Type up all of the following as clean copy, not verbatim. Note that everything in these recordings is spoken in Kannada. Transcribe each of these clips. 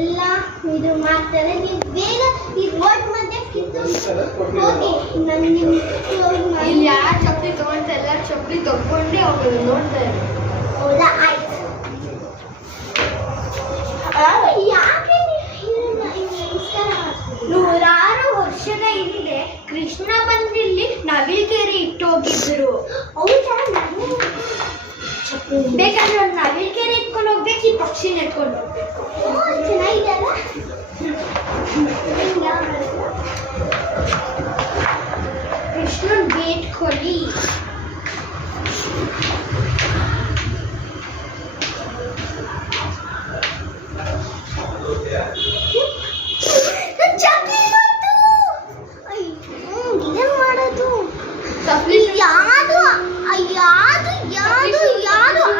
ಎಲ್ಲ ಇದು ಮಾಡ್ತಾರೆ. ನೀವು ಬೇಗ ಈ ರೋಡ್ ಮಧ್ಯೆ ಕಿತ್ತು ಹೋಗಿ ಇಲ್ಲಿ ಯಾರು ಚಪ್ಪಲಿ ತಗೊಂತ ಎಲ್ಲರೂ ಚಪ್ಪಲಿ ತಗೊಂಡೇ ಹೋಗೋದು ನೋಡ್ತಾರೆ. ಹೌದಾ, ಆಯ್ತು. ಯಾಕೆ ನೂರಾರು ವರ್ಷದ ಹಿಂದೆ ಕೃಷ್ಣ ಬಂದಿಲ್ಲಿ ನವಿಲ್ಕೆರೆ ಇಟ್ಟೋಗಿದ್ರು. ಹೌದಾ, ಬೇಕಾದ್ರೆ ಒಂದು ನವಿಲ್ಕೆರೆ ಇಟ್ಕೊಂಡು ಹೋಗ್ಬೇಕು, ಈ ಪಕ್ಷಿನ ಇಟ್ಕೊಂಡು ಹೋಗ್ಬೇಕು. ಚೆನ್ನಾಗಿದೆಯಲ್ಲ. ಕೃಷ್ಣನ್ ಗೇಟ್ ಕೊಡಿ. ಯಾವುದು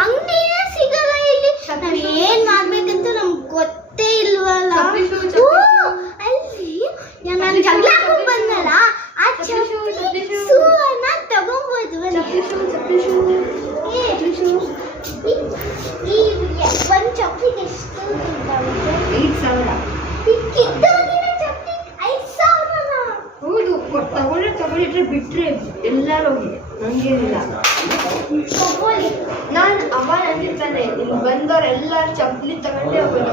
ಅಂಗಡಿನೇ ಸಿಗಲ್ಲ ಇಲ್ಲಿ. ನಾವ್ ಏನ್ ಮಾಡ್ಬೇಕಂತ ನಮ್ಗೆ ಗೊತ್ತೇ ಇಲ್ವಲ್ಲ. ಅಲ್ಲಿ ನಾನು ಜಗಳ ಹಾಕೊಂಡ್ ಬಂದಲ್ಲ, ಆ ಶೂವನ್ನ ತಗೊಂಬೋದು. ಒಂದ್ ಚಪ್ಲಿಗೆ ಎಷ್ಟು? 5,000. ಹೌದು, ತಗೊಂಡಿಟ್ರೆ ಬಿಟ್ರೆ ಎಲ್ಲರೂ ನಂಗೇನಿಲ್ಲ. ನಾನು ಅವ ನಂದಿರ್ತಾನೆ, ಇಲ್ಲಿ ಬಂದವ್ರು ಎಲ್ಲರೂ ಚಪ್ಪಲಿ ತಗೊಂಡೇ ಹೋಗೋದು.